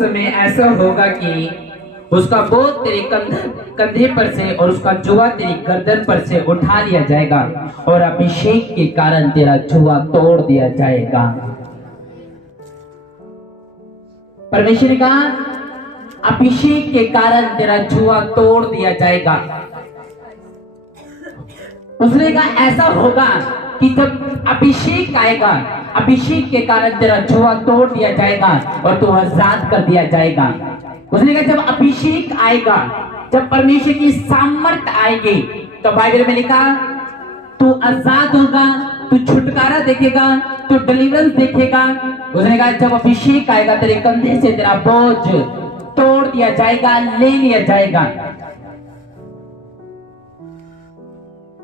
समय ऐसा होगा कि उसका बोझ तेरे कंधे पर से और उसका जुआ तेरी गर्दन पर से उठा लिया जाएगा और अभिषेक के कारण तेरा जुआ तोड़ दिया जाएगा। परमेश्वर ने कहा अभिषेक के कारण तेरा जुआ तोड़ दिया जाएगा। उसने कहा ऐसा होगा कि जब अभिषेक आएगा, अभिषेक के कारण तेरा जुआ तोड़ दिया जाएगा और तू आजाद कर दिया जाएगा। उसने कहा जब अभिषेक आएगा, जब परमेश्वर की सामर्थ आएगी, तो बाइबल में लिखा तू आजाद होगा, तू छुटकारा देखेगा, तू डिलीवरेंस देखेगा। उसने कहा जब अभिषेक आएगा तेरे कंधे से तेरा बोझ तोड़ दिया जाएगा, ले लिया जाएगा।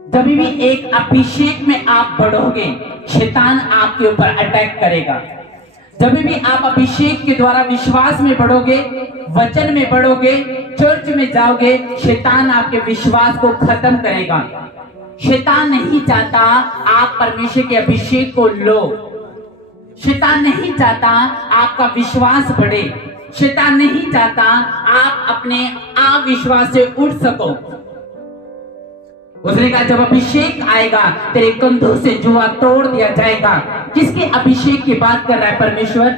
जब भी एक अभिषेक में आप बढ़ोगे, शैतान आपके ऊपर अटैक करेगा। जब भी आप अभिषेक के द्वारा विश्वास में बढ़ोगे, वचन में बढ़ोगे, चर्च में जाओगे, शैतान आपके विश्वास को खत्म करेगा। शैतान नहीं चाहता आप परमेश्वर के अभिषेक को लो। शैतान नहीं चाहता आपका विश्वास बढ़े। शैतान नहीं चाहता आप अपने अविश्वास से उठ सको। उसने कहा जब अभिषेक आएगा तेरे कंधों से जुआ तोड़ दिया जाएगा। किसके अभिषेक की बात कर रहा है परमेश्वर?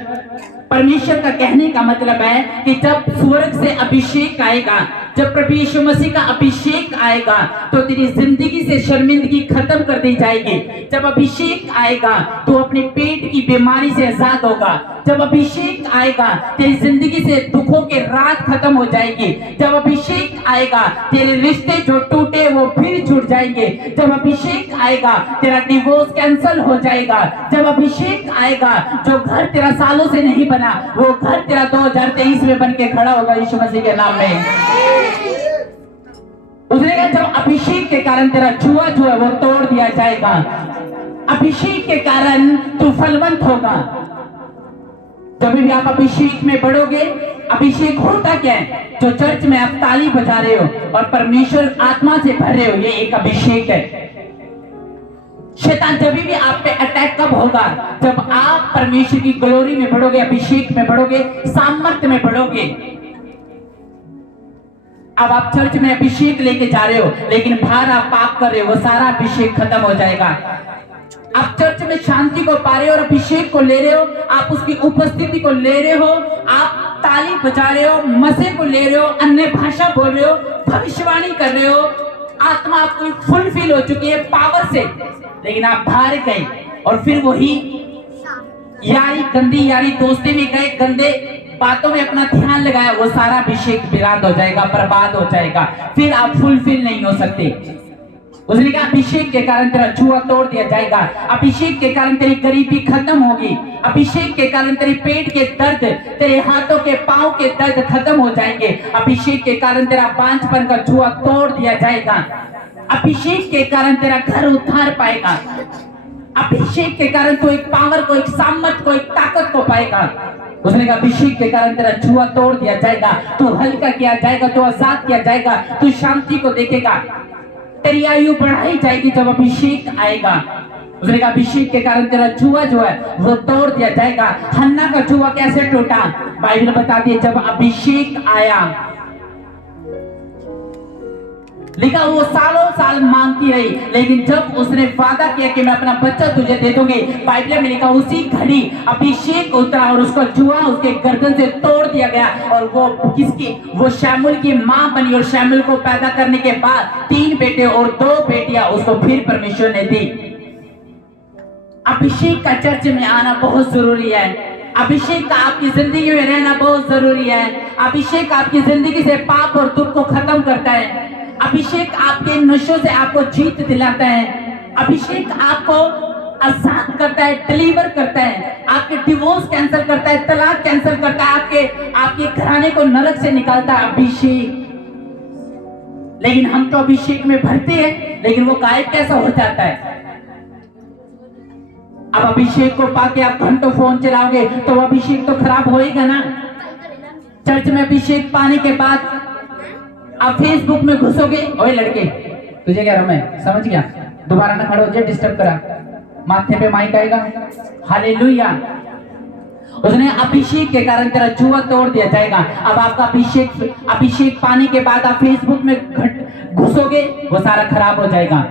परमेश्वर का कहने का मतलब है कि जब स्वर्ग से अभिषेक आएगा, जब प्रभु यीशु मसीह का अभिषेक आएगा तो तेरी जिंदगी से शर्मिंदगी खत्म कर दी जाएगी। जब अभिषेक आएगा तो अपने पेट की बीमारी से आजाद होगा। जब अभिषेक आएगा तेरी जिंदगी से दुखों के रात खत्म हो जाएगी। जब अभिषेक आएगा तेरे रिश्ते जो टूटे वो फिर जुड़ जाएंगे। जब अभिषेक आएगा तेरा डिवोर्स कैंसिल हो जाएगा। जब अभिषेक आएगा जो घर तेरा सालों से नहीं बना वो घर तेरा 2023 में बन के खड़ा होगा यीशु मसीह के नाम में। उसने कहा जब अभिषेक के कारण तेरा जुआ जो है वो तोड़ दिया जाएगा। अभिषेक के कारण तू फलवंत होगा। जब भी आप अभिषेक में बढ़ोगे, अभिषेक होता क्या है? जो चर्च में आप ताली बजा रहे हो और परमेश्वर आत्मा से भर रहे हो, ये एक अभिषेक है। शैतान जब भी आप पे अटैक कब होगा? जब आप परमेश्वर की ग्लोरी में बढ़ोगे, अभिषेक में बढ़ोगे, सामर्थ्य में बढ़ोगे। अब आप चर्च में अभिषेक लेके जा रहे हो लेकिन बाहर आप पाप कर रहे हो, वो सारा अभिषेक खत्म हो जाएगा। आप चर्च में शांति को पा रहे हो और अभिषेक को ले रहे हो, आप उसकी उपस्थिति को ले रहे हो, आप ताली बजा रहे हो, मसे को ले रहे हो, अन्य भाषा बोल रहे हो, भविष्यवाणी कर रहे हो, आत्मा आपको फुलफिल हो चुकी है पावर से, लेकिन आप बाहर गए और फिर वही यारी, गंदी यारी दोस्ती में गए, गंदे बातों में अपना ध्यान लगाया, वो सारा अभिषेक विराट हो जाएगा, बर्बाद हो जाएगा, फिर आप फुलफिल नहीं हो सकते। उसने कहा अभिषेक के कारण तेरा जुआ तोड़ दिया जाएगा। अभिषेक के कारण तेरी गरीबी खत्म होगी। अभिषेक के कारण तेरे पेट के दर्द, तेरे हाथों के पांव के दर्द खत्म हो जाएंगे। अभिषेक के कारण तेरा बांझपन का जुआ तोड़ दिया जाएगा। अभिषेक के कारण तेरा घर उद्धार पाएगा। अभिषेक के कारण तू एक पावर को, एक सामर्थ को, एक ताकत को पाएगा। उसने कहा अभिषेक के कारण तेरा जुआ तोड़ दिया जाएगा, तू हल्का किया जाएगा, तू आजाद किया जाएगा, तू शांति को देखेगा, तेरी आयु बढ़ाई जाएगी जब अभिषेक आएगा। उसने कहा अभिषेक के कारण तेरा जुआ जो है वो तोड़ दिया जाएगा। हन्ना का जुआ कैसे टूटा? बाइबल बताती है जब अभिषेक आया, लिखा वो सालों साल मांगती रही, लेकिन जब उसने वादा किया कि मैं अपना बच्चा तुझे दे दूंगी, बाइबल में लिखा उसी घड़ी अभिषेक उतरा और उसका जुआ उसके गर्दन से तोड़ दिया गया। और वो किसकी? वो शमूएल की मां बनी और शमूएल को पैदा करने के बाद 3 बेटे और 2 बेटियां उसको फिर परमेश्वर ने दी। अभिषेक का चर्च में आना बहुत जरूरी है। अभिषेक का आपकी जिंदगी में रहना बहुत जरूरी है। अभिषेक आपकी जिंदगी से पाप और दुख को खत्म करता है। अभिषेक आपके नशों से आपको जीत दिलाता है। अभिषेक आपको आजाद करता है, डिलीवर करता है, आपके डिवोर्स कैंसिल करता है, तलाक कैंसिल करता है, आपके घराने को नरक से निकालता है अभिषेक। लेकिन हम तो अभिषेक में भरते हैं, लेकिन वो गायब कैसा हो जाता है? अब अभिषेक को पाके आप घंटों फोन चलाओगे तो वो अभिषेक तो खराब होएगा ना। चर्च में अभिषेक पाने के बाद आप फेसबुक में घुसोगे, ओए लड़के तुझे क्या रहा है, समझ गया, दोबारा ना खड़े हो जाए, डिस्टर्ब करा, माथे पे माइक आएगा, हालेलुया। उसने अभिषेक के कारण तेरा जुआ तोड़ दिया जाएगा। अब आपका अभिषेक पाने के बाद आप फेसबुक में घुसोगे, वो सारा खराब हो जाएगा।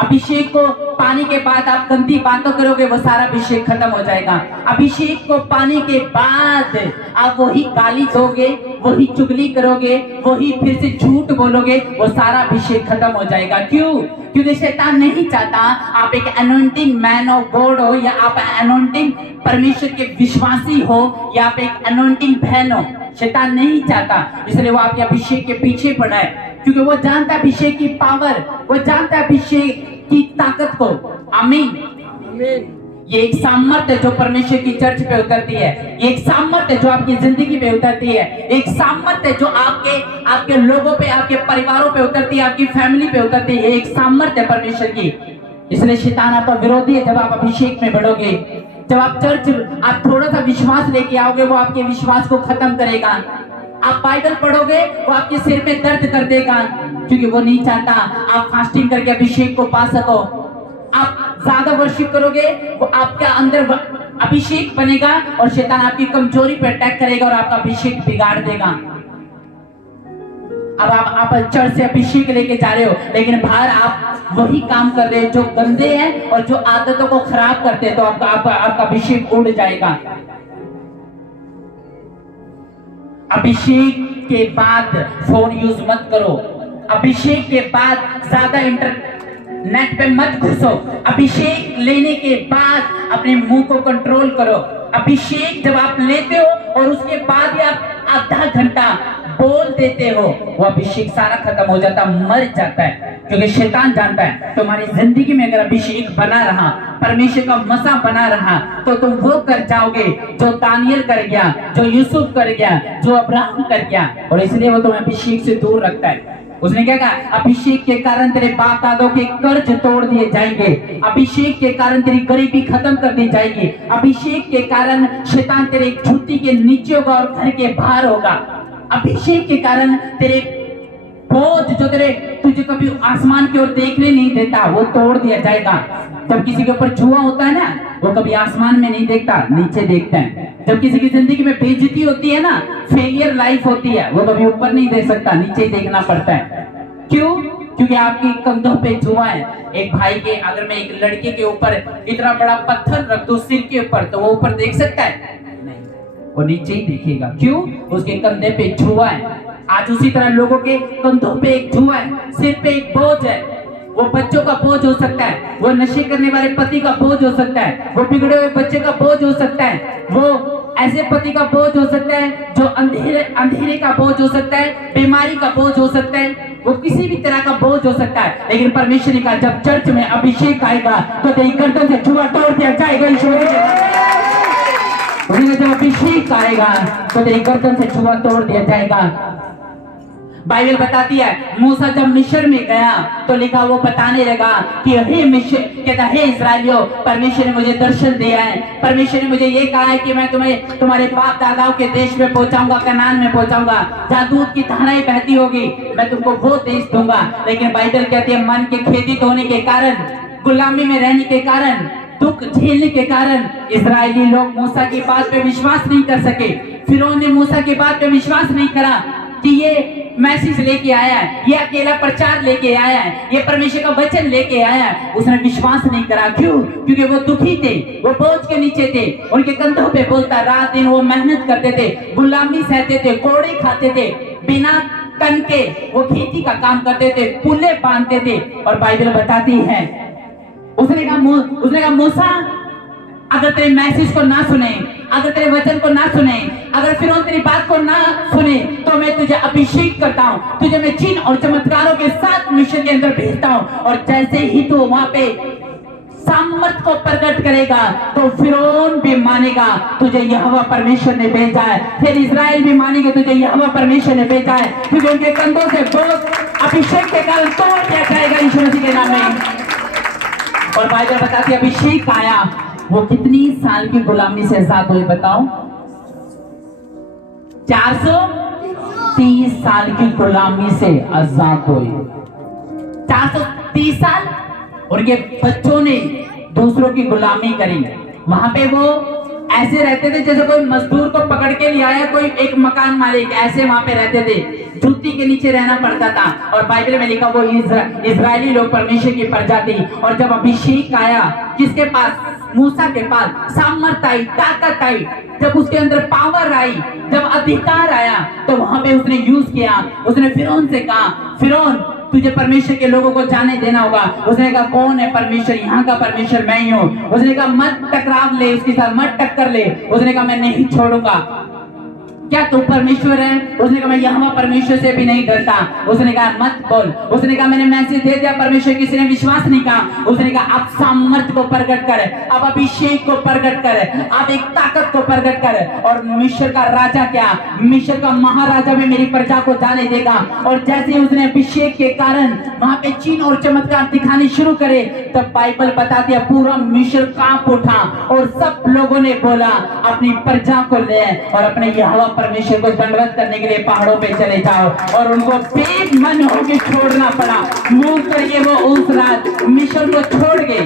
अभिषेक को पाने के बाद आप गंदी बातों करोगे, वो सारा अभिषेक खत्म हो जाएगा। अभिषेक को पाने के बाद आप वही गाली दोगे, वही चुगली करोगे, वही फिर से झूठ बोलोगे, वो सारा अभिषेक खत्म हो जाएगा। क्यों? क्योंकि शैतान नहीं चाहता आप एक अनॉइंटिंग मैन ऑफ गॉड हो, या आप अनॉइंटिंग परमेश्वर के विश्वासी हो, या आप एक अनॉइंटिंग बहन हो। शैतान नहीं चाहता, इसलिए वो आपके अभिषेक के पीछे पड़ा है, क्योंकि वो जानता है अभिषेक की पावर, वो जानता है अभिषेक की ताकत को। आमीन। ये एक सामर्थ्य जो परमेश्वर की चर्च पे उतरती है, ये एक सामर्थ्य जो आपकी जिंदगी पे उतरती है, एक सामर्थ्य जो आपके लोगों पे, आपके परिवारों पे उतरती है, आपकी फैमिली पे उतरती है, एक सामर्थ्य परमेश्वर की। इसलिए शैतान आपका विरोधी है। जब आप अभिषेक में बढ़ोगे, जब आप चर्च, आप थोड़ा सा विश्वास लेके आओगे, वो आपके विश्वास को खत्म करेगा। आप बाइबल पढ़ोगे, वो आपके सिर में दर्द कर देगा, क्योंकि वो नहीं चाहता आप फास्टिंग करके अभिषेक को पा सको। आप ज्यादा वर्शिप करोगे, वो आपके अंदर अभिषेक बनेगा, और शैतान आपकी कमजोरी पे अटैक करेगा और आपका अभिषेक बिगाड़ देगा। अब आप चर्च से अभिषेक लेके जा रहे हो, लेकिन बाहर आप वही काम कर रहे हो जो गंदे हैं और जो आदतों को खराब करते हैं, तो आपका अभिषेक उड़ जाएगा। अभिषेक के बाद फोन यूज मत करो। अभिषेक के बाद ज्यादा इंटरनेट पे मत घुसो। अभिषेक लेने के बाद अपने मुंह को कंट्रोल करो। अभिषेक जब आप लेते हो और उसके बाद आप आधा घंटा बोल देते हो, वो अभिषेक सारा खत्म हो जाता, मर जाता है। क्योंकि शैतान जानता है तुम्हारी जिंदगी में अगर अभिषेक बना रहा, परमेश्वर का मसा बना रहा, तो तुम वो कर जाओगे जो दानियल कर गया, जो यूसुफ कर गया, जो अब्राहम कर गया। और इसलिए वो तुम्हें अभिषेक से दूर रखता है। उसने क्या कहा? अभिषेक के कारण तेरे बाप दादों के कर्ज तोड़ दिए जाएंगे। अभिषेक के कारण तेरी गरीबी खत्म कर दी जाएगी। अभिषेक के कारण शैतान तेरे छुट्टी के नीचे होगा और घर के बाहर होगा। अभिषेक के कारण तेरे बोझ जो तुझे कभी आसमान की ओर देखने नहीं देता, वो तोड़ दिया जाएगा। जब किसी के ऊपर जुआ होता है ना, वो कभी आसमान में नहीं देखता, नीचे देखता है। जब किसी की जिंदगी में बेइज्जती होती है ना, फेलियर लाइफ होती है, वो कभी ऊपर नहीं देख सकता, नीचे देखना पड़ता है। क्यों? क्योंकि आपके कंधों पे जुआ है। एक भाई के, अगर मैं एक लड़के के ऊपर इतना बड़ा पत्थर रख दूं सिर के ऊपर, तो वो ऊपर देख सकता है? नहीं, वो नीचे ही देखेगा। क्यों? उसके कंधे पे जुआ है। आज उसी तरह लोगों के कंधों पे एक जुआ है, सिर पे एक बोझ है। वो बच्चों का बोझ हो सकता है, वो नशे करने वाले पति का बोझ हो सकता है, वो बिगड़े हुए बच्चे का बोझ हो सकता है, वो ऐसे पति का बोझ हो सकता है जो अंधेरे का बोझ हो सकता है, बीमारी का बोझ हो सकता है, वो किसी भी तरह का बोझ हो सकता है। लेकिन परमेश्वर ने कहा जब चर्च में अभिषेक आएगा तो तेरी गर्दन से जुआ तोड़ दिया जाएगा। जब अभिषेक आएगा तो तेरी गर्दन से जुआ तोड़ दिया जाएगा। बाइबल बताती है मूसा जब मिस्र में गया तो लिखा, वो बताने लगा कि हे मिस्र, कहता हे इस्राएलियों, परमेश्वर ने मुझे दर्शन दिया है, परमेश्वर ने मुझे ये कहा है कि मैं तुम्हें तुम्हारे बाप दादाओं के देश में पहुंचाऊंगा, कनान में पहुंचाऊंगा, जहाँ दूध की धाराएं बहती होगी, मैं तुमको वो देश दूंगा। लेकिन बाइबल कहती है मन के खेदित होने के कारण, गुलामी में रहने के कारण, दुख झेलने के कारण इस्राएली लोग मूसा की बात पे विश्वास नहीं कर सके। फिरौन ने मूसा की बात पे विश्वास नहीं करा कि ये मैसेज लेके आया है, ये अकेला प्रचार लेके आया है, ये परमेश्वर का वचन लेके आया है। उसने विश्वास नहीं करा। क्यों? क्योंकि वो दुखी थे, वो बोझ के नीचे थे, उनके कंधों पे बोझ था। रात दिन वो मेहनत करते थे, गुलामी सहते थे, कोड़े खाते थे, बिना तन के वो खेती का काम करते थे, पुल्ले बांधते थे। और बाइबल बताती है उसने कहा मूसा, अगर तेरे मैसेज को ना सुने, अगर तेरे वचन को ना सुने, अगर फिरौन तेरी बात को ना सुने, तो मैं तुझे अभिषेक करता हूँ, तुझे मैं चिन्ह और चमत्कारों के साथ मिशन के अंदर भेजता हूँ। और जैसे ही तू वहां पे सामर्थ को प्रकट करेगा तो फिरौन भी मानेगा तुझे यहोवा परमेश्वर ने भेजा है, फिर इस्राएल भी मानेगा तुझे यहोवा परमेश्वर ने भेजा है, क्योंकि उनके कंधों से बोझ अभिषेक के कारण तोड़ दिया जाएगा यीशु मसीह के नाम में। और बाइबल बताती है अभिषेक आया, वो कितनी साल की गुलामी से आजाद हुए बताओ? 430 साल की गुलामी से आजाद हुए। 430 साल उनके बच्चों ने दूसरों की गुलामी करी। वहां पे वो ऐसे रहते थे जैसे कोई मजदूर को पकड़ के ले आया कोई एक मकान मालिक, ऐसे वहां पे रहते थे, जूती के नीचे रहना पड़ता था। और बाइबल में लिखा वो इजरायली लोग परमेश्वर की प्रजा थी। और जब अभिषेक आया किसके पास, मूसा के पास, सामर्थ आई, ताकत आई, जब उसके अंदर पावर आई, जब अधिकार आया, तो वहां पे उसने यूज किया। उसने फिरौन से कहा, फिरौन तुझे परमेश्वर के लोगों को जाने देना होगा। उसने कहा कौन है परमेश्वर, यहाँ का परमेश्वर मैं ही हूँ। उसने कहा मत टकराव ले उसके साथ, मत टक्कर ले। उसने कहा मैं नहीं छोड़ूंगा, क्या तू परमेश्वर है? उसने कहा मैं यहोवा परमेश्वर से भी नहीं डरता। उसने कहा मत बोल। उसने कहा मैंने मैसेज दे दिया, परमेश्वर किसी ने विश्वास नहीं कहा। उसने कहा अब सामर्थ को प्रकट कर, अब अभिषेक को प्रकट कर, अब एक ताकत को प्रकट कर। और मिस्र का राजा क्या, मिस्र का महाराजा भी मेरी प्रजा को जाने देगा। और जैसे ही उसने अभिषेक के कारण वहां पे चिन्ह और चमत्कार दिखाने शुरू करे, तब बाइबल बताती है पूरा मिस्र कांप उठा और सब लोगों ने बोला अपनी प्रजा को ले और अपने यहोवा परमेश्वर को दंडवत करने के लिए पहाड़ों पे चले जाओ। और उनको बेमन होकर छोड़ना पड़ा, मूव करके वो उस रात मिस्र को छोड़ गए।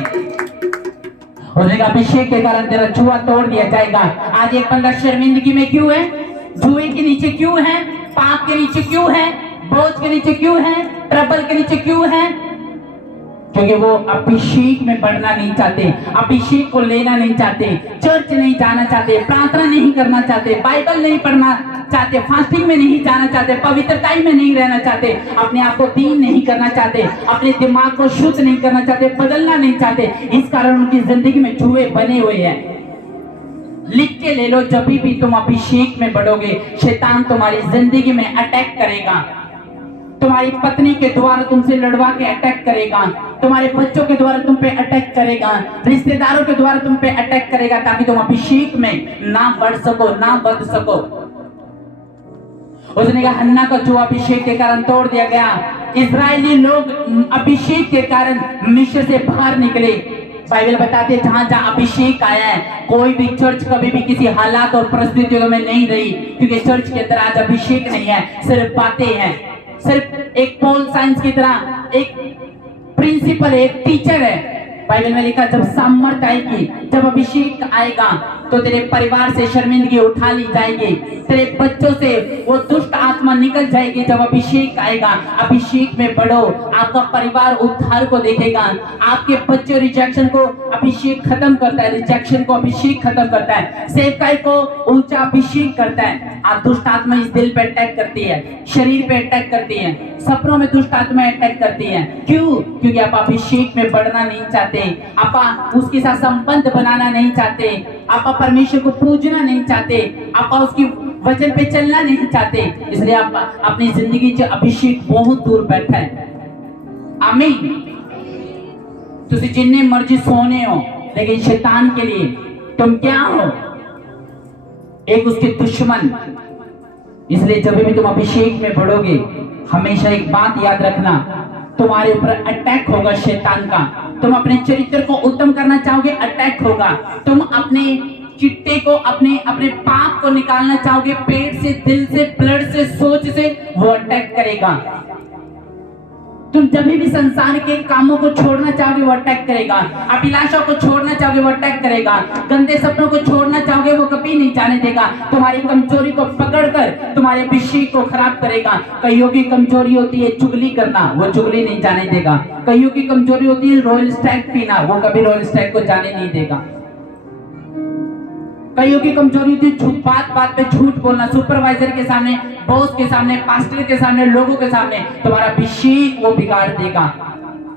उसने कहा अभिषेक के कारण तेरा जुआ तोड़ दिया जाएगा। आज एक बंदा शर्मिंदगी में क्यों है, जुए के नीचे क्यों है, पाप के नीचे क्यों है, बोझ के नीचे क्यों है, ट्रबल के नीचे क्यों है? क्योंकि वो अभिषेक में बढ़ना नहीं चाहते, अभिषेक को लेना नहीं चाहते, चर्च नहीं जाना चाहते, प्रार्थना नहीं करना चाहते, बाइबल नहीं पढ़ना चाहते, फास्टिंग में नहीं जाना चाहते, पवित्रता में नहीं रहना चाहते, अपने आप को दीन नहीं करना चाहते, अपने दिमाग को शुद्ध नहीं करना चाहते, बदलना नहीं चाहते। इस कारण उनकी जिंदगी में जुए बने हुए हैं। लिख के ले लो, जब भी तुम अभिषेक में बढ़ोगे शैतान तुम्हारी जिंदगी में अटैक करेगा। तुम्हारी पत्नी के द्वारा तुमसे लड़वा के अटैक करेगा, तुम्हारे बच्चों के द्वारा तुम पे अटैक करेगा, रिश्तेदारों के द्वारा तुम पे अटैक करेगा, ताकि तुम अभिषेक में ना बढ़ सको, ना बढ़ सको। उसने कहा हन्ना का जुआ अभिषेक के कारण तोड़ दिया गया। इजरायली लोग अभिषेक के कारण मिस्र से बाहर निकले। बाइबल बताते हैं जहां जहां अभिषेक आया है, कोई भी चर्च कभी भी किसी हालात और परिस्थितियों में नहीं रही, क्योंकि चर्च के अंदर आज अभिषेक नहीं है, सिर्फ बातें हैं, सिर्फ एक पोल साइंस की तरह एक प्रिंसिपल है, एक टीचर है। बाइबल में लिखा जब सामर्थ आएगी, जब अभिषेक आएगा, तो तेरे परिवार से शर्मिंदगी उठा ली जाएगी, तेरे बच्चों से वो दुष्ट आत्मा निकल जाएगी। जब अभिषेक आएगा, अभिषेक में बढ़ो, आपका परिवार उद्धार को देखेगा। आपके बच्चे रिजेक्शन को अभिषेक खत्म करता है, रिजेक्शन को अभिषेक खत्म करता है, सेवकाई को ऊंचा अभिषेक करता है। आप दुष्ट आत्मा इस दिल पे अटैक करती है, शरीर पे अटैक करती है, सपनों में दुष्ट आत्मा अटैक करती है। क्यों? क्योंकि आप अभिषेक में बढ़ना नहीं चाहते, आप उसके साथ संबंध बनाना नहीं चाहते, आप परमेश्वर को पूजना नहीं चाहते, आप उसकी वचन पे चलना नहीं चाहते। इसलिए आप अपनी जिंदगी से अभिषेक बहुत दूर बैठा है। आमीन। तुसी जिन्ने मर्जी सोने हो, लेकिन शैतान के लिए तुम क्या हो? एक उसके दुश्मन। इसलिए जब भी तुम अभिषेक में बढ़ोगे, हमेशा एक बात याद रखना, तुम्हारे ऊपर अटैक होगा शैतान का। तुम अपने चरित्र को उत्तम करना चाहोगे, अटैक होगा। तुम अपने चिट्टे को, अपने पाप को निकालना चाहोगे, पेट से, दिल से, ब्लड से, सोच से, वो अटैक करेगा। तुम जब भी संसार के कामों को छोड़ना चाहोगे, वो अटैक करेगा। अभिलाषा को छोड़ना चाहोगे, वो अटैक करेगा। गंदे सपनों को छोड़ना चाहोगे, वो कभी नहीं जाने देगा। तुम्हारी कमजोरी को पकड़कर तुम्हारे अभिषेक को खराब करेगा। कईयों की कमजोरी होती है चुगली करना, वो चुगली नहीं जाने देगा। कईयों की कमजोरी होती है रॉयल स्टैग पीना, वो कभी रॉयल स्टैग को जाने नहीं देगा। कईयों की कमजोरी होती है बात बात पे झूठ बोलना, सुपरवाइजर के सामने, बॉस के सामने, पास्टर के सामने, लोगों के सामने। तुम्हारा अभिषेक वो बिगाड़ देगा।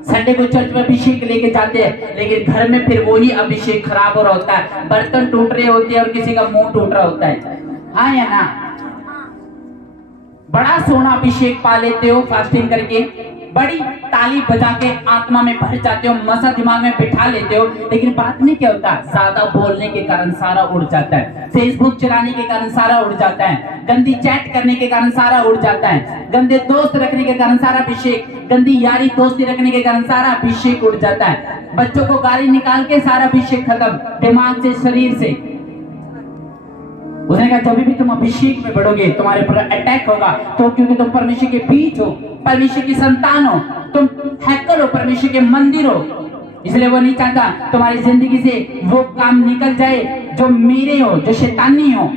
संडे को चर्च में अभिषेक लेके जाते हैं, लेकिन घर में फिर वही अभिषेक खराब हो रहा होता है, बर्तन टूट रहे होते हैं और किसी का मुंह टूट रहा होता है। हाँ या ना? बड़ा सोना अभिषेक पा लेते हो फास्टिंग करके, बड़ी ताली बजा के आत्मा में भर जाते हो, मसा दिमाग में बिठा लेते हो, लेकिन बाद में क्या होता है? ज्यादा बोलने के कारण सारा उड़ जाता है, फेसबुक चलाने के कारण सारा उड़ जाता है, गंदी चैट करने के कारण सारा उड़ जाता है, गंदे दोस्त रखने के कारण सारा अभिषेक, गंदी यारी दोस्ती रखने के कारण सारा अभिषेक उड़ जाता है, बच्चों को गाली निकाल के सारा अभिषेक खत्म, दिमाग से, शरीर से। उसने कहा जब भी तुम अभिषेक में बढ़ोगे, तुम्हारे ऊपर अटैक होगा। तो क्योंकि तुम परमेश्वर के बीच हो, परमेश्वर की संतान हो, तुम हैकल हो, परमेश्वर के मंदिर हो, इसलिए वो नहीं चाहता तुम्हारी जिंदगी से वो काम निकल जाए जो मेरे हो, जो शैतानी हो।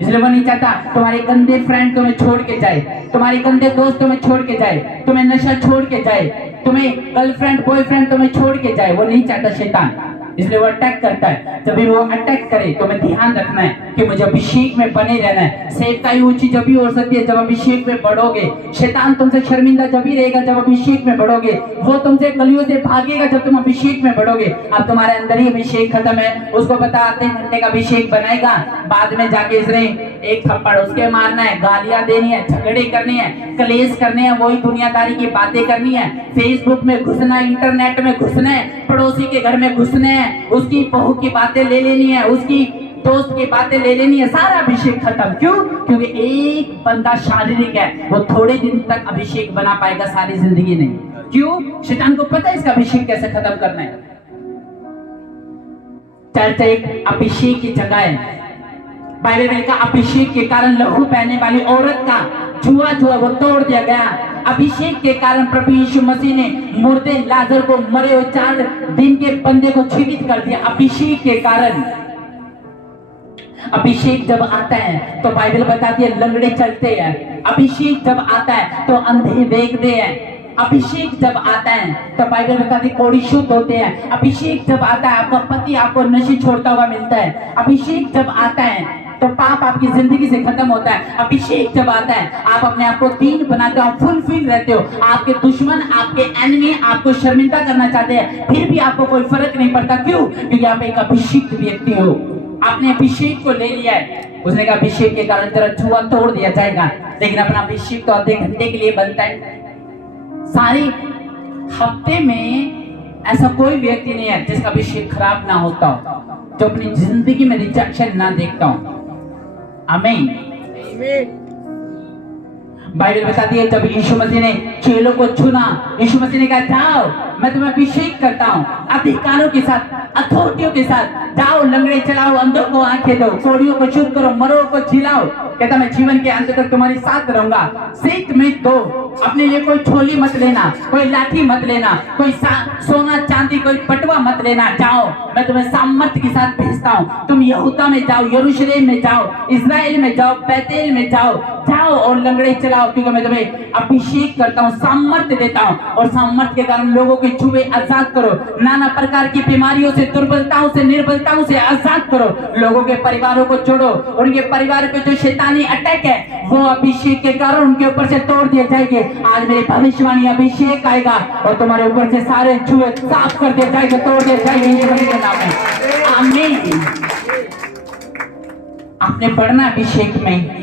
इसलिए वो नहीं चाहता तुम्हारे गंदे फ्रेंड तुम्हें छोड़ के जाए, तुम्हारे गंदे दोस्त तुम्हें छोड़ के जाए, तुम्हें नशा छोड़ के जाए, तुम्हें गर्लफ्रेंड बॉयफ्रेंड तुम्हें छोड़ के जाए। वो नहीं चाहता शैतान, इसलिए वो अटैक करता है। जब भी वो अटैक करे तो हमें ध्यान रखना है कि मुझे अभिषेक में बने रहना है। सेवकाई ऊंची जब भी हो सकती है जब अभिषेक में बढ़ोगे। शैतान तुमसे शर्मिंदा जब भी रहेगा जब अभिषेक में बढ़ोगे। वो तुमसे गलियों से भागेगा जब तुम अभिषेक में बढ़ोगे। अब तुम्हारे अंदर ही अभिषेक खत्म है, उसको पता आधे घंटे का अभिषेक बनाएगा, बाद में जाके इसने एक थप्पड़ उसके मारना है, गालियां देनी है, झगड़े करने हैं, कलेश करने हैं, वही दुनियादारी की बातें करनी है, फेसबुक में घुसना है, इंटरनेट में घुसना है, पड़ोसी के घर में घुसने हैं, उसकी बहू की बातें ले लेनी है, उसकी दोस्त की बातें ले लेनी है, सारा अभिषेक खत्म। क्यों? क्योंकि एक बंदा शारीरिक है, वो थोड़े दिन तक अभिषेक बना पाएगा, सारी जिंदगी नहीं। क्यों? शैतान को पता है इसका अभिषेक कैसे खत्म करना है। चर्च एक अभिषेक की जगह है। बाइबल में लिखा अभिषेक के कारण लहू बहने वाली औरत का जुआ वो तोड़ दिया गया। अभिषेक के कारण प्रभु यीशु मसीह ने मुर्दे लाजर को, मरे हुए 4 दिन के बंदे को जीवित कर दिया। अभिषेक के कारण। अभिषेक जब आता है तो बाइबल बताती है लंगड़े चलते हैं। अभिषेक जब आता है तो अंधे देखते हैं। अभिषेक जब आता है तो बाइबल बताती है कोढ़ी शुद्ध होते हैं। अभिषेक जब आता है आपका पति आपको नशे छोड़ता हुआ मिलता है। अभिषेक जब आता है तो पाप आपकी जिंदगी से खत्म होता है। अभिषेक जब आता है आप अपने आप को दीन बनाते हो, फुलफिल रहते हो। आपके दुश्मन, आपके एनिमी आपको शर्मिंदा करना चाहते हैं, फिर भी आपको कोई फर्क नहीं पड़ता। क्यों? क्योंकि आप एक अभिषिक्त व्यक्ति हो। आपने अभिषेक को ले लिया है। उसने कहा अभिषेक के कारण तेरा जुआ तोड़ दिया जाएगा, लेकिन अपना अभिषेक तो आधे घंटे के लिए बनता है। सारे हफ्ते में ऐसा कोई व्यक्ति नहीं है जिसका अभिषेक खराब ना होता हो, जो अपनी जिंदगी में रिजेक्शन ना देखता हो। आमीन। बाइबल बताती है जब यीशु मसीह ने चेलों को चुना, यीशु मसीह ने कहा जाओ मैं तुम्हें अभिषेक करता हूँ अधिकारों के साथ, अथॉरिटियों के साथ। जाओ लंगड़े चलाओ, अंधों को आंखें दो, कोढ़ियों को शुद्ध करो, मरो को जिलाओ। कहता मैं जीवन के अंत तक तुम्हारे साथ रहूंगा। सीख मत दो, अपने लिए कोई छोली मत लेना, कोई लाठी मत लेना, कोई सोना चांदी कोई पटवा मत लेना। जाओ मैं तुम्हें सामर्थ्य के साथ भेजता हूँ। तुम यहूदा में जाओ, यरूशलेम में जाओ, इस्राएल में जाओ, बैतेल में जाओ, जाओ और लंगड़े चलाओ, क्योंकि मैं तुम्हें अभिषेक करता हूँ, सामर्थ्य देता हूँ। और सामर्थ्य के कारण लोगों के छुए आजाद करो, नाना प्रकार की बीमारियों से, दुर्बलताओं से, निर्बलताओं से आजाद करो। लोगों के परिवारों को जोड़ो, उनके परिवार पे जो शैतानी अटैक है वो अभिषेक के कारण उनके ऊपर से तोड़ दिए जाएंगे। आज मेरी भविष्यवाणी अभिषेक आएगा और तुम्हारे ऊपर से सारे छुए साफ कर दिए जाएंगे, तोड़ दिए जाएंगे यीशु मसीह के नाम में। आमीन। आपने पढ़ना अभिषेक में।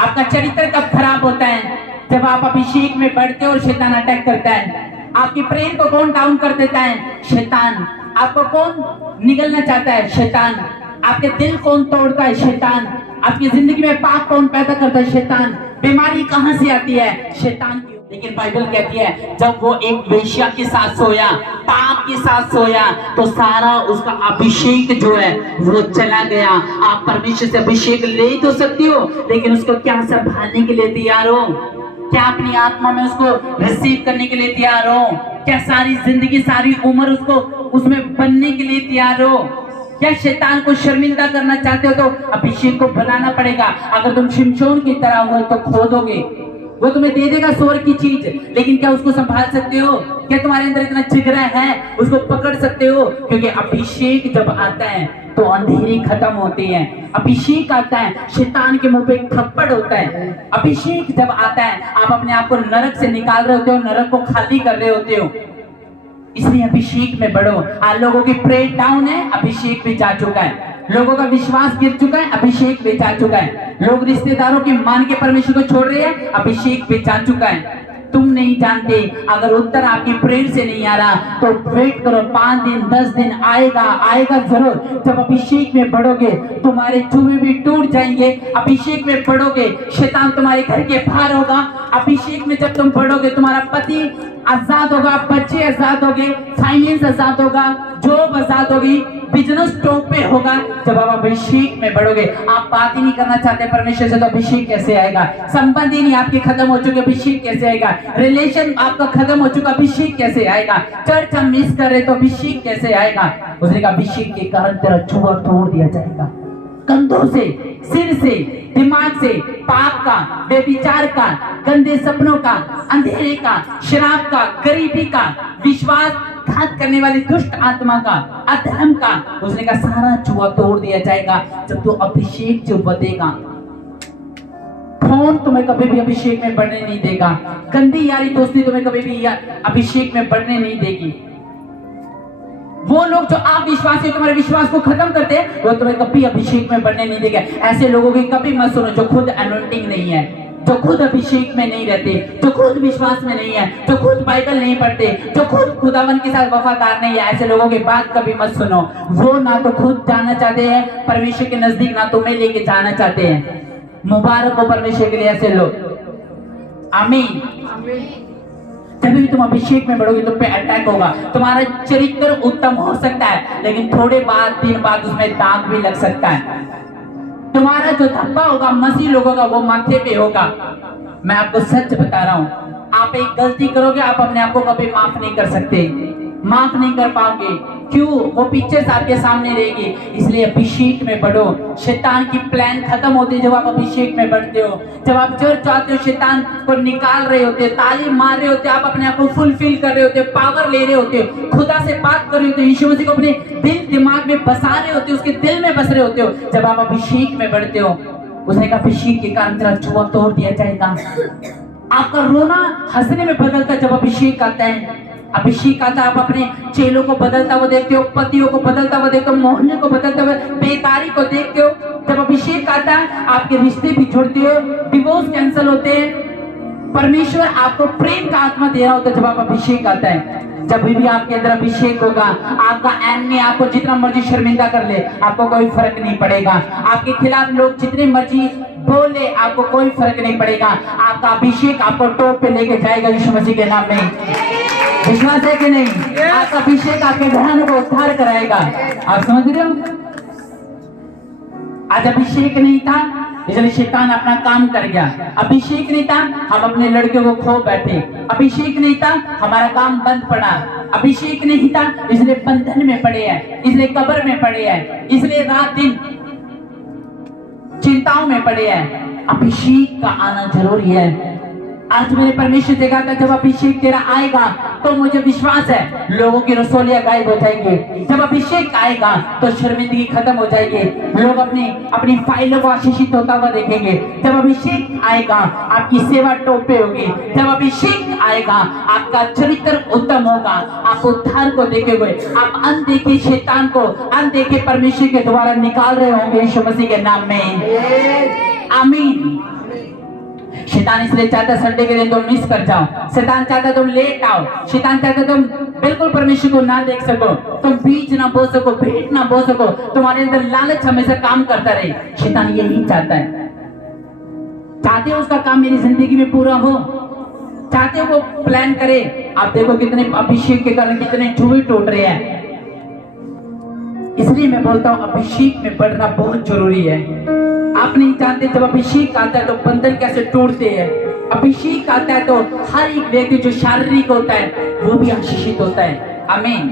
आपका चरित्र कब खराब होता है? जब आप अभिषेक में बढ़ते हो और शैतान अटैक करता है। आपकी प्रेम को कौन डाउन कर देता है? शैतान। आपको कौन निगलना चाहता है? शैतान। आपके दिल कौन तोड़ता है? शैतान। आपकी जिंदगी में पाप कौन पैदा करता है? शैतान। बीमारी कहां से आती है? शैतान की। लेकिन बाइबल कहती है जब वो एक वेश्या के साथ सोया, पाप के साथ सोया, तो सारा उसका अभिषेक जो है वो चला गया। आप परमेश्वर से अभिषेक ले तो सकती हो, लेकिन उसको क्या संभालने के लिए तैयार हो? क्या अपनी आत्मा में उसको रिसीव करने के लिए तैयार हो? क्या सारी जिंदगी, सारी उम्र उसको उसमें बनने के लिए तैयार हो? क्या शैतान को शर्मिंदा करना चाहते हो तो अभिषेक को बनाना पड़ेगा। अगर तुम शिमशोन की तरह हो तो खो दोगे। वो तुम्हें दे देगा स्वर्ग की चीज, लेकिन क्या उसको संभाल सकते हो? क्या तुम्हारे अंदर इतना जिगरा है उसको पकड़ सकते हो? क्योंकि अभिषेक जब आता है तो अंधेरी खत्म होती है। अभिषेक आता है, शैतान के मुंह पे एक थप्पड़ होता है। अभिषेक जब आता है आप अपने आप को नरक से निकाल रहे होते हो, नरक को खाली कर रहे होते हो। इसलिए अभिषेक में बढ़ो। आज लोगों की प्रेयर डाउन है, अभिषेक भी जा चुका है। लोगों का विश्वास गिर चुका है, अभिषेक भी जा चुका है। लोग रिश्तेदारों की मान के परमेश्वर को छोड़ रहे हैं, अभिषेक भी जा चुका है। तुम नहीं जानते, अगर उत्तर आपकी प्रेयर से नहीं आ रहा तो वेट करो, 5 दिन 10 दिन आएगा, आएगा जरूर। जब अभिषेक में बढ़ोगे तुम्हारे जुए भी टूट जाएंगे। अभिषेक में बढ़ोगे शैतान तुम्हारे घर के बाहर होगा। अभिषेक में जब तुम बढ़ोगे तुम्हारा पति आजाद होगा, बच्चे आजाद होंगे, फाइनेंस आजाद होगा, जॉब आजाद होगी, बिजनेस टॉप पे होगा जब आप अभिषेक में बढ़ोगे। आप बात ही नहीं करना चाहते परमेश्वर से तो अभिषेक कैसे आएगा? संबंध ही नहीं आपके खत्म हो चुके, अभिषेक कैसे आएगा? रिलेशन आपका खत्म हो चुका, अभिषेक कैसे आएगा? चर्च हम मिस कर रहे तो अभिषेक कैसे आएगा? उसने कहा अभिषेक के कारण तेरा छुआ तोड़ दिया जाएगा, कंधों से, सिर से, दिमाग से, पाप का, व्यभिचार का, गंदे सपनों का, अंधेरे का, शराब का, गरीबी का, विश्वासघात करने वाली दुष्ट आत्मा का, अधर्म का, उसने कहा सारा जुआ तोड़ दिया जाएगा जब तू अभिषेक जो बदेगा। फोन तुम्हें कभी भी अभिषेक में बढ़ने नहीं देगा, गंदी यारी दोस्ती तुम्हें कभी भी अभिषेक में बढ़ने नहीं देगी। वो लोग जो आप विश्वासी तुम्हारे विश्वास को खत्म करते हैं वो तुम्हें कभी अभिषेक में बढ़ने नहीं देंगे। ऐसे लोगों की कभी मत सुनो जो खुद अनॉइंटिंग नहीं है, जो खुद अभिषेक में नहीं रहते, जो खुद विश्वास में नहीं है, जो खुद बाइबल नहीं पढ़ते, जो खुद खुदावन के साथ वफादार नहीं है। ऐसे लोगों की बात कभी मत सुनो। वो ना तो खुद जाना चाहते हैं परमेश्वर के नजदीक, ना तुम्हें लेके जाना चाहते हैं। मुबारक हो परमेश्वर के लिए ऐसे लोग। आमीन। जब भी तुम अभिषेक में बढ़ोगे तुम पे अटैक होगा। तुम्हारा चरित्र उत्तम हो सकता है लेकिन थोड़े दिन बाद उसमें दाग भी लग सकता है। तुम्हारा जो धब्बा होगा मसीह लोगों का वो माथे पे होगा। मैं आपको सच बता रहा हूं, आप एक गलती करोगे आप अपने आप को कभी माफ नहीं कर सकते, माफ नहीं कर पाओगे। क्यों? वो पिक्चर्स आपके सामने रहेगी। इसलिए अभिषेक में बढ़ो। शैतान की प्लान खत्म होती है जब आप अभिषेक में बढ़ते हो। जब आप चर्च आते हो शैतान को निकाल रहे होते, ताली मार रहे होते, आप अपने आप को फुलफिल कर रहे होते, पावर ले रहे होते, खुदा से बात कर रहे होते, यीशु मसीह को अपने दिल दिमाग में बसा रहे होते, उसके दिल में बस रहे होते हो। जब आप अभिषेक में बढ़ते हो उसने कहा अभिषेक के कारण तेरा जुआ तोड़ दिया जाएगा। आपका रोना हंसने में बदलता जब अभिषेक आता है। अभिषेक आता, आप अपने चेलों को बदलता हुआ देखते हो, पतियों को बदलता हुआ देखते हो, मोहल्ले को बदलते हुए, बेकारी को देखते हो। जब अभिषेक आता है आपके रिश्ते भी जुड़ते हो, डिवोर्स कैंसिल होते हैं। परमेश्वर आपको प्रेम का आत्मा दे रहा होता है जब आप अभिषेक आता है। जब भी आपके अंदर अभिषेक होगा आपका एनिमी आपको जितना मर्जी शर्मिंदा कर ले आपको कोई फर्क नहीं पड़ेगा। आपके खिलाफ लोग जितने मर्जी बोले आपको कोई फर्क नहीं पड़ेगा। आपका अभिषेक आपको टॉप पे लेके जाएगा यीशु मसीह के नाम में। विश्वास है कि नहीं? आपका अभिषेक आपके घरानों को उद्धार कराएगा। आप समझ रहे हो? आज अभिषेक नहीं था इसलिए शैतान अपना काम कर गया। अभिषेक नहीं था हम अपने लड़के को खो बैठे। अभिषेक नहीं था हमारा काम बंद पड़ा। अभिषेक नहीं था इसलिए बंधन में पड़े हैं, इसलिए कब्र में पड़े हैं, इसलिए रात दिन चिंताओं में पड़े हैं। अभिषेक का आना जरूरी है। आज मैंने परमेश्वर से कहा था जब अभिषेक तेरा आएगा तो मुझे विश्वास है लोगों की रसोलियां गायब हो जाएंगे। जब अभिषेक आएगा तो शर्मिंदगी खत्म हो जाएगी। लोग अपनी फाइलों को आशीषित होता हुआ देखेंगे। जब अभिषेक आएगा आपकी सेवा टॉप पे होगी। जब अभिषेक आएगा आपका चरित्र उत्तम होगा। आप उद्धार को देखे हुए आप अनदेखे शैतान को अनदेखे परमेश्वर के द्वारा निकाल रहे होंगे यीशु मसीह के नाम में। आमीन। शैतान इसलिए चाहता संडे के दिन तुम मिस कर जाओ। शैतान चाहता तुम लेट आओ। शैतान चाहता तुम बिल्कुल परमेश्वर को ना देख सको, तुम बीच ना बो सको, भेंट ना बो सको, तुम्हारे अंदर लालच हमेशा काम करता रहे। शैतान यही चाहता है। चाहते हो उसका काम मेरी जिंदगी में पूरा हो, चाहते हो वो प्लान करे। आप देखो कितने अभिषेक के कारण कितने जुए टूट रहे हैं। इसलिए मैं बोलता हूँ अभिषेक में बढ़ना बहुत जरूरी है। आप नहीं जानते जब अभिषेक आता है तो बंधन कैसे टूटते हैं। अभिषेक आता है तो हर एक व्यक्ति जो शारीरिक होता है वो भी आशीषित होता है। आमीन।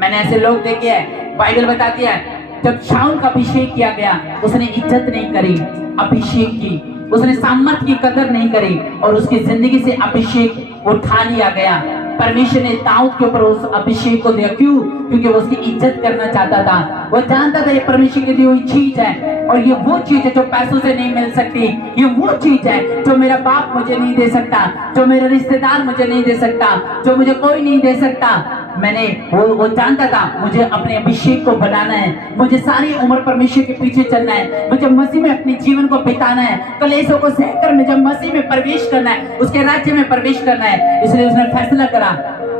मैंने ऐसे लोग देखे हैं, बाइबल बताती है जब शाऊल का अभिषेक किया गया उसने इज्जत नहीं करी अभिषेक की, उसने सामर्थ की कदर नहीं करी और उसकी जिंदगी से अभिषेक उठा लिया गया। परमेश्वर ने दाऊद के ऊपर उस अभिषेक को दिया। क्यों? क्योंकि वो उसकी इज्जत करना चाहता था। वो जानता था ये परमेश्वर की दी हुई चीज है और ये वो चीज है जो पैसों से नहीं मिल सकती। ये वो चीज है जो मेरा बाप मुझे नहीं दे सकता, जो मेरा रिश्तेदार मुझे नहीं दे सकता, जो मुझे कोई नहीं दे सकता। मैंने वो जानता था मुझे अपने अभिषेक को बनाना है, मुझे सारी उम्र परमेश्वर के पीछे चलना है, मुझे मसीह में अपने जीवन को बिताना है, कलेशों को सहकर मुझे मसीह में प्रवेश करना है, उसके राज्य में प्रवेश करना है। इसलिए उसने फैसला करा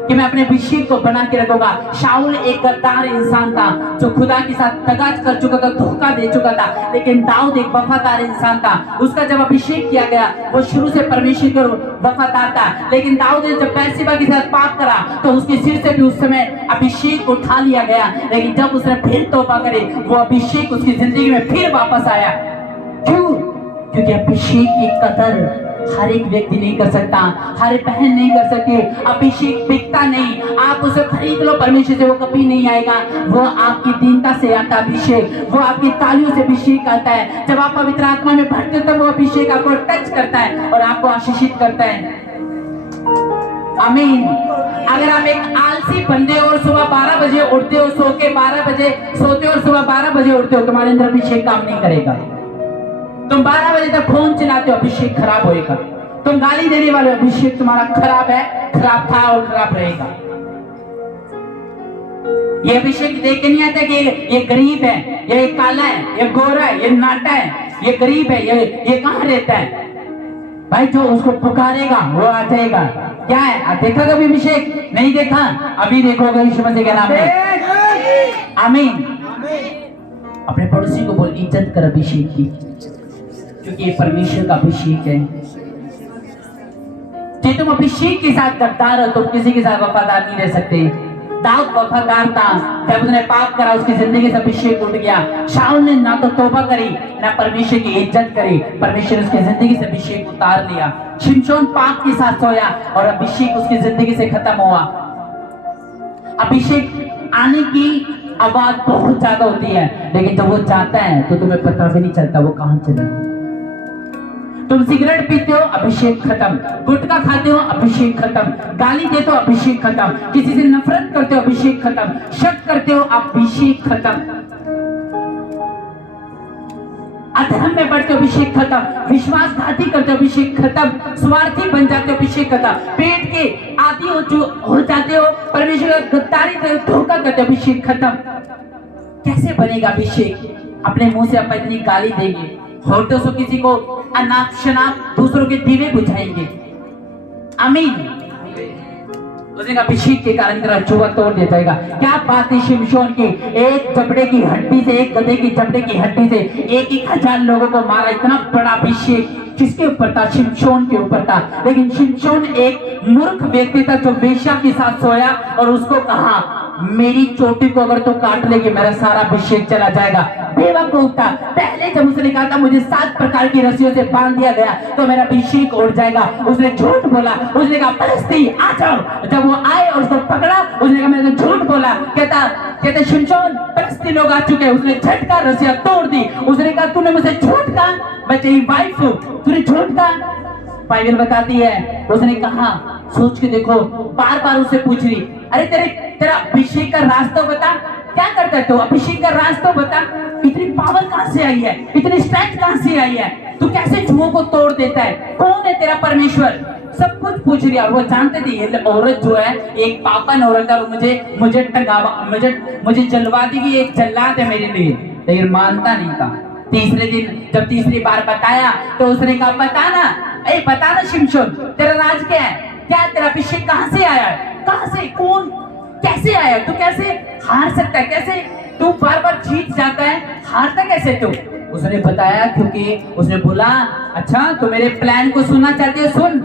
कि मैं अपने अभिषेक को बना के रखूंगा। शाऊल एक गद्दार इंसान था जो खुदा के साथ दगा कर चुका था, धोखा दे चुका था, लेकिन दाऊद एक वफादार इंसान था। उसका जब अभिषेक किया गया वो शुरू से परमेश्वर को वफादार था, लेकिन दाऊद ने जब बैतशेबा के साथ पाप करा तो उसके सिर से भी उस समय अभिषेक उठा लिया गया। लेकिन जब उसने फिर तौबा करी वो अभिषेक उसकी जिंदगी में फिर वापस आया। क्यों? क्योंकि अभिषेक की कदर हर एक व्यक्ति नहीं कर सकता, हर बहन नहीं कर सकती। अभिषेक बिकता नहीं, आप उसे खरीद लो परमेश्वर से, वो कभी नहीं आएगा। वो आपकी दीनता से आता अभिषेक, वो आपकी तालियों से अभिषेक आता है। जब आप पवित्र आत्मा में भरते हो तो वो अभिषेक आपको टच करता है और आपको आशीषित करता है। आमीन। अगर आप एक आलसी बंदे हो और सुबह 12 बजे उठते हो, सो के 12 बजे सोते हो और सुबह 12 बजे उठते हो, तुम्हारे अंदर अभिषेक काम नहीं करेगा। तुम 12 बजे तक फोन चलाते हो, अभिषेक खराब होएगा। तुम गाली देने वाले, अभिषेक तुम्हारा खराब है, खराब था और खराब रहेगा। ये अभिषेक देख के नहीं आता कि ये गरीब है, ये काला है, ये गोरा है, ये नाटा है, ये गरीब है, ये कहाँ रहता है। भाई जो उसको पुकारेगा वो आ जाएगा। क्या है, देखा कभी अभिषेक? नहीं देखा, अभी देखोगे यीशु मसीह के नाम में। आमीन। अपने पड़ोसी को बोल, इज्जत कर अभिषेक की, क्योंकि ये परमेश्वर का अभिषेक है। कि तुम अभिषेक के साथ गद्दार हो, तुम किसी के साथ वफादार नहीं रह सकते। दाऊद वफादार था, जब उसने पाप करा उसकी जिंदगी से अभिषेक उठ गया। शाऊल ने ना तो तौबा करी ना परमेश्वर की इज्जत करी, परमेश्वर उसकी जिंदगी से अभिषेक उतार लिया। शिमशोन पाप के साथ सोया और अभिषेक उसकी जिंदगी से खत्म हुआ। अभिषेक आने की आवाज बहुत ज्यादा होती है, लेकिन जब वो जाता है तो तुम्हें पता भी नहीं चलता वो कहां चला। तुम सिगरेट पीते हो, अभिषेक खत्म। गुटखा खाते हो, अभिषेक खत्म। गाली देते हो, अभिषेक खत्म। किसी से नफरत करते हो, अभिषेक खत्म। शक करते हो, अभिषेक खत्म। अधर्म में बढ़ते हो, अभिषेक खत्म। विश्वासघाती करते हो, अभिषेक खत्म। स्वार्थी बन जाते हो, अभिषेक खत्म। पेट के आदि हो जाते हो, परमेश्वर का गद्दारी करते हो, धोखा करते हो, अभिषेक खत्म। कैसे बनेगा अभिषेक? अपने मुंह से आप इतनी गाली देंगे, होठों से किसी को अनाप शनाप दूसरों के दीवे बुझाएंगे। आमीन। उसने अभिषेक के कारण तेरा जुआ तोड़ दिया जाएगा। क्या बात है शिमशोन की, एक जबड़े की हड्डी से, एक गधे की जबड़े की हड्डी से 1,000 लोगों को मारा। इतना बड़ा अभिषेक किसके ऊपर था? शिमशोन के ऊपर था। लेकिन शिमशोन एक मूर्ख व्यक्ति था जो वेश्या के साथ सोया और उसको कहा, मेरी चोटी को अगर तो काट लेगी मेरा सारा अभिषेक चला जाएगा। बेवकूफ था। पहले जब उसने कहा था मुझे 7 प्रकार की रस्सियों से बांध दिया गया तो मेरा अभिषेक उड़ जाएगा, उसने झूठ बोला। उसने कहा परस्ती आ जाओ। जब वो आए और उसको पकड़ा, उसने कहा मैंने झूठ बोला। कहता शिमशोन परस्ती लोग आ चुके हैं। उसने झटका रस्सियां तोड़ दी। उसने कहा तूने मुझे झूठ कहा, मैं तेरी वाइफ हूँ, तूने झूठ कहा। बाइबल बताती है उसने कहा, सोच के देखो, बार बार उससे पूछ रही, अरे तेरा अभिषेक का रास्ता बता, क्या करता है तू? अभिषेक का रास्ता बता, इतनी पावर कहां से आई है, इतनी स्ट्रेंथ कहां से आई है, तू कैसे जुओं को तोड़ देता है, कौन है तेरा परमेश्वर? सब कुछ पूछ रही। और वो जानते थे ये औरत जो है एक पापन औरत है, मुझे जलवा देगी, एक जल्लाद है मेरे लिए। लेकिन मानता नहीं था। तीसरे दिन जब तीसरी बार बताया तो उसने कहा बता ना शिमशोन, तेरा राज क्या है? क्या तेरा अभिषेक कहां से आया है? कहां से, कौन, कैसे आया? तू कैसे हार सकता है? कैसे तू बार बार जीत जाता है, हारता कैसे तू? उसने बताया, क्योंकि उसने बोला अच्छा तो मेरे प्लान को सुनना चाहते हो? सुन,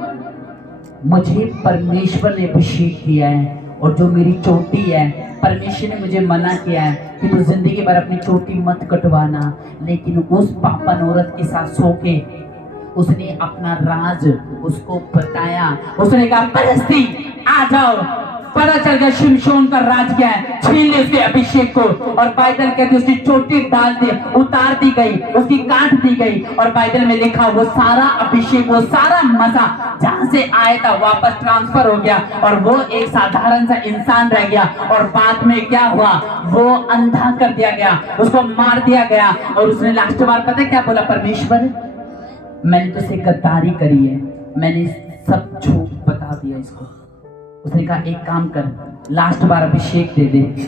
मुझे परमेश्वर ने अभिषेक किया है और जो मेरी चोटी है, परमेश्वर ने मुझे मना किया है कि तू जिंदगी भर अपनी चोटी मत कटवाना। लेकिन उस पापन औरत के साथ सो के उसने अपना राज उसको बताया। उसने कहा परस्ती आ जाओ। पता चल गया शिमशोन का राज क्या है। छीन ले उसके अभिषेक को, और बाइबल कहती है उसकी चोटी डाल दी, उतार दी गई, उसकी काट दी गई। और बाइबल में लिखा वो सारा अभिषेक, वो सारा मजा जहां से आया था वापस ट्रांसफर हो गया और वो एक साधारण सा इंसान रह गया। और बाद में क्या हुआ, वो अंधा कर दिया गया, उसको मार दिया गया। और उसने लास्ट बार पता क्या बोला, परमेश्वर मैंने तुझसे गद्दारी करी है, मैंने सब झूठ बता दिया इसको। उसने कहा एक काम कर, लास्ट बार अभिषेक दे दे,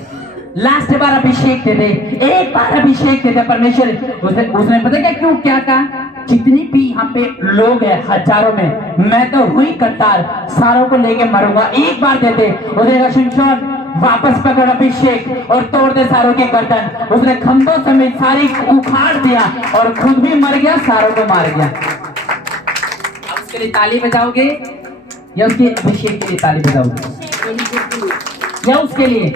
लास्ट बार अभिषेक दे दे, एक बार अभिषेक दे दे परमेश्वर। उसने पता क्या क्यों क्या कहा, जितनी भी यहाँ पे लोग हैं हजारों में, मैं तो हुई कतार, सारों को लेके मरूंगा। एक बार देते उसने शिमशोन वापस पकड़ अभिषेक और तोड़ दे सारों की गर्दन। उसने खंभों समेत सारी उखाड़ दिया और खुद भी मर गया, सारों को मार गया। अब उसके लिए ताली बजाओगे या उसके अभिषेक के लिए ताली बजाओगे? या उसके लिए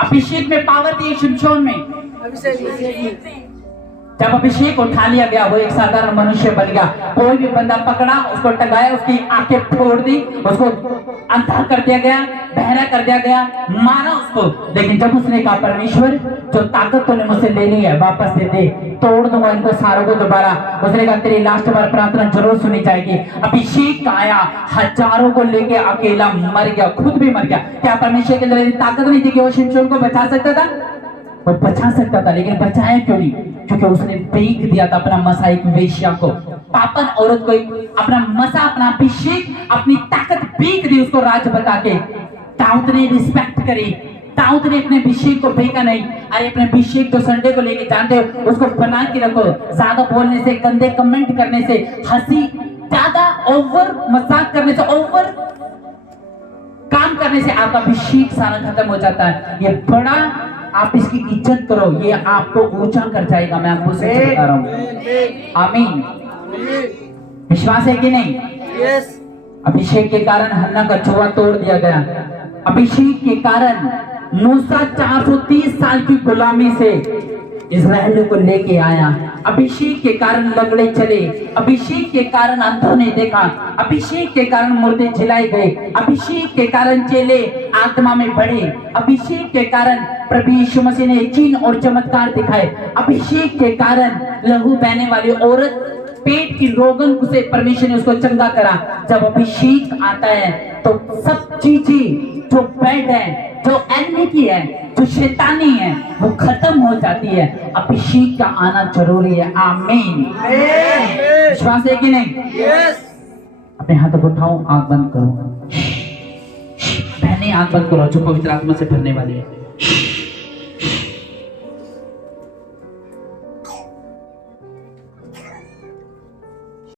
अभिषेक में पावर थी शिमशोन में। जब अभिषेक उठा लिया गया, वो एक साधारण मनुष्य बन गया। कोई भी बंदा पकड़ा, उसको टगाया, उसकी आंखें फोड़ दी, उसको अंधा कर दिया गया, बहरा कर दिया गया, मारा उसको। लेकिन जब उसने कहा परमेश्वर जो ताकत तूने मुझसे लेनी है वापस दे दे, तोड़ दूंगा इनको सारों को दोबारा। उसने कहा तेरी लास्ट बार प्रार्थना जरूर सुनी जाएगी। अभिषेक आया, हजारों को लेके अकेला मर गया, खुद भी मर गया। क्या परमेश्वर के अंदर ताकत नहीं थी कि वो शिमशोन को बचा सकता था? वो बचा सकता था, लेकिन बचाया क्यों नहीं? क्योंकि उसने बेच दिया था अपना मसा एक वेश्या को, पापन औरत को, अपना मसा, अपना अभिषेक, अपनी ताकत बेच दी उसको राज बता के। दाऊद ने रिस्पेक्ट करी, दाऊद ने अपने अभिषेक को फेंका नहीं। अरे अपने अभिषेक तो संडे को लेके जानते हो, उसको बना के रखो। ज्यादा बोलने से, गंदे कमेंट करने से, हंसी ज्यादा ओवर मजाक करने से, ओवर काम करने से आपका अभिषेक सारा खत्म हो जाता है। ये बड़ा, आप इसकी इज्जत करो, ये आपको ऊंचा कर जाएगा। मैं आपको सच बता रहा हूँ। आमीन। विश्वास है कि नहीं? यस। अभिषेक के कारण हन्ना का जुआ तोड़ दिया गया। अभिषेक के कारण मूसा 430 साल की गुलामी से इस्राएल को लेके आया। अभिषेक के कारण लगड़े चले, अभिषेक के कारण अंधों ने देखा, अभिषेक के कारण मुर्दे जिलाए गए, अभिषेक के कारण चेले आत्मा में बढ़े, अभिषेक के कारण प्रभु यीशु मसीह ने चिन्ह और चमत्कार दिखाए, अभिषेक के कारण लहू बहने वाली औरत, पेट की रोगन से परमेश्वर ने उसको चंगा करा। जब अभिषेक आता है तो सब चीजें जो बैड है, जो एनिमी की है, जो शैतानी है, वो खत्म हो जाती है। अभिषेक का आना जरूरी है। आमीन। विश्वास है कि नहीं? यस। अपने हाथों को उठाओ, आंख बंद करो। बहने आंख बंद करो, जो पवित्र आत्मा से भरने वाली है।